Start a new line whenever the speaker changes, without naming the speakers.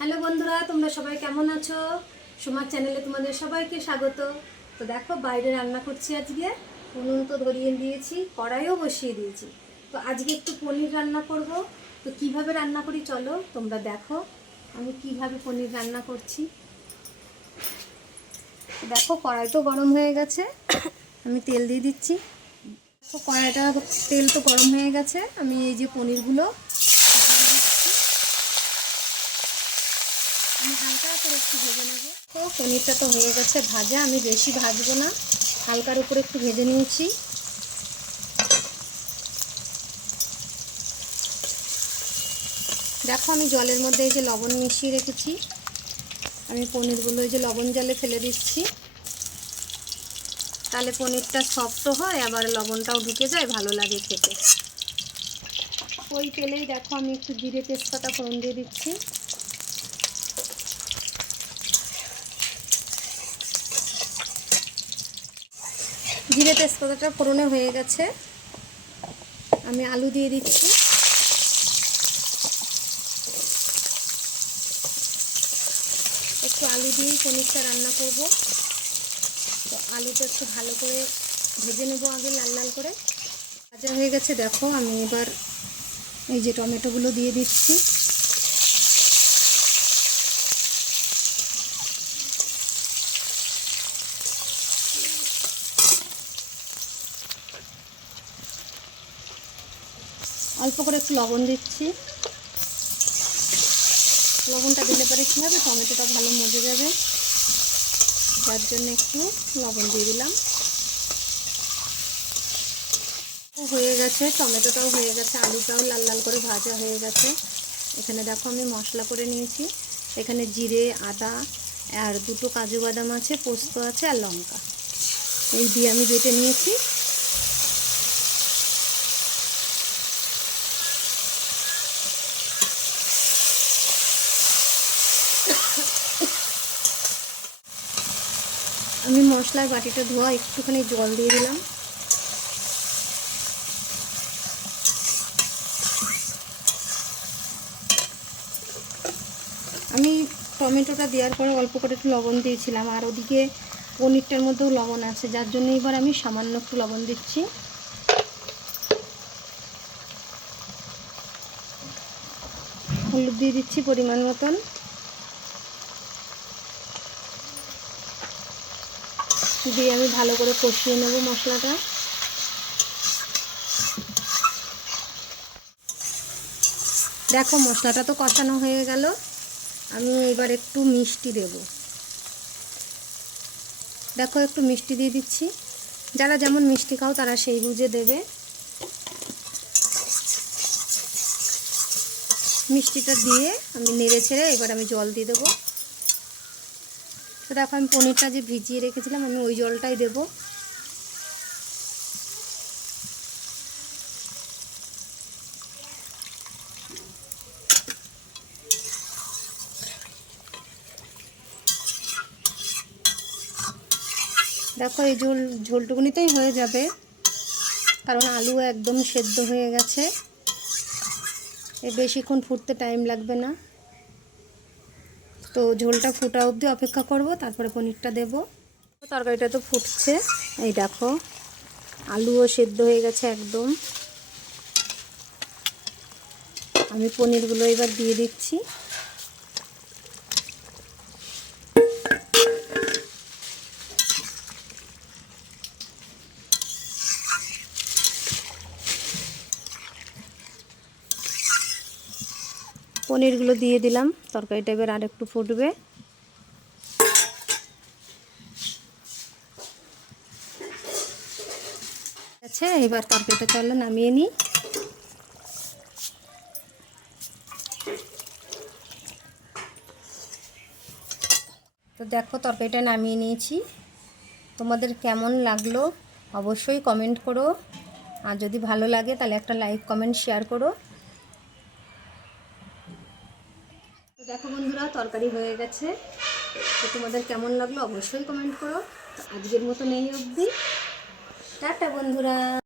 Hello বন্ধুরা, তোমরা সবাই কেমন আছো? সোমার চ্যানেলে তোমাদের সবাইকে স্বাগত। তো দেখো, বাইরে রান্না করছি আজকে। উনুন তো ধরিয়ে দিয়েছি, কড়াইও বসিয়ে দিয়েছি। তো আজকে একটু পনির রান্না করব। তো কীভাবে রান্না করি চলো, তোমরা দেখো। আমি কীভাবে পনির রান্না করছি। দেখো, কড়াই তো গরম হয়ে গেছে। আমি তেল দিয়ে দিচ্ছি। দেখো, কড়াইটা তেল তো গরম হয়ে গেছে। আমি এই যে পনিরগুলো পনিরটা তো হয়ে গেছে ভাজা, আমি বেশি ভাজবো না। হালকার উপরে একটু ভেজে নিয়েছি। দেখো, আমি জলের মধ্যে এই যে লবণ মিশিয়ে রেখেছি। আমি পনিরগুলো এই যে লবণ জলে ফেলে দিচ্ছি। তাহলে পনিরটা সফট হয়, আবার লবণটাও ঢুকে যায়, ভালো লাগে খেতে। ওই তেলেই দেখো, আমি একটু জিরে তেজপাতা ফোড়ন দিয়ে দিচ্ছি। জিরে তেজপাতাটা ফোড়নে হয়ে গেছে। আমি আলু দিয়ে দিচ্ছি। একটু আলু দিয়েই পনিরটা রান্না করব। তো আলুটা একটু ভালো করে ভেজে নেব আগে লাল লাল করে। ভাজা হয়ে গেছে, দেখো আমি এবার এই যে টমেটোগুলো দিয়ে দিচ্ছি। অল্প করে একটু লবণ দিচ্ছি। লবণটা দিলে পরে কী হবে? টমেটোটা ভালো মজে যাবে। যার জন্য একটু লবণ দিয়ে দিলাম। হয়ে গেছে, টমেটোটাও হয়ে গেছে, আলুটাও লাল লাল করে ভাজা হয়ে গেছে। এখানে দেখো আমি মশলা করে নিয়েছি। এখানে জিরে, আদা আর দুটো কাজু বাদাম আছে, পোস্ত আছে আর লঙ্কা। এই দিয়ে আমি বেটে নিয়েছি। আমি মশলার বাটিটা ধোয়া একটুখানি জল দিয়ে দিলাম। আমি টমেটোটা দেওয়ার পরে অল্প করে একটু লবণ দিয়েছিলাম, আর ওদিকে পনিরটার মধ্যেও লবণ আছে, যার জন্য এবার আমি সামান্য একটু লবণ দিচ্ছি। হলুদ দিয়ে দিচ্ছি পরিমাণ মতন। দিয়ে আমি ভালো করে কষিয়ে নেব মশলাটা। দেখো, মশলাটা তো কষানো হয়ে গেল। আমি এবার একটু মিষ্টি দেব। দেখো, একটু মিষ্টি দিয়ে দিচ্ছি। যারা যেমন মিষ্টি খাও, তারা সেই বুঝে দেবে। মিষ্টিটা দিয়ে আমি নেড়ে ছেড়ে এবার আমি জল দিয়ে দেবো। তো দেখো আমি পনিরটা যে ভিজিয়ে রেখেছিলাম, আমি ওই জলটাই দেব। দেখো এই ঝোল, ঝোলটুকুনিতেই হয়ে যাবে, কারণ আলু একদম সেদ্ধ হয়ে গেছে। এ বেশিক্ষণ ফুটতে টাইম লাগবে না। তো ঝোলটা ফুটা অবধি অপেক্ষা করব, তারপরে পনিরটা দেব। তরকারিটা তো ফুটছে। এই দেখো, আলুও সেদ্ধ হয়ে গেছে একদম। আমি পনিরগুলো এবার দিয়ে দিচ্ছি। পনিরগুলো দিয়ে দিলাম। তরকারিটা এবার আর একটু ফুটবে। আচ্ছা এবার তরকারিটা চলো নামিয়ে নিই। তো দেখো, তরকারিটা নামিয়ে নিয়েছি। তোমাদের কেমন লাগল অবশ্যই কমেন্ট করো। আর যদি ভালো লাগে, তাহলে একটা লাইক, কমেন্ট, শেয়ার করো তো দেখো বন্ধুরা, তরকারি হয়ে গেছে। তো তোমাদের কেমন লাগল অবশ্যই কমেন্ট করো। আজকের মতো নেই অবধি। টাটা বন্ধুরা।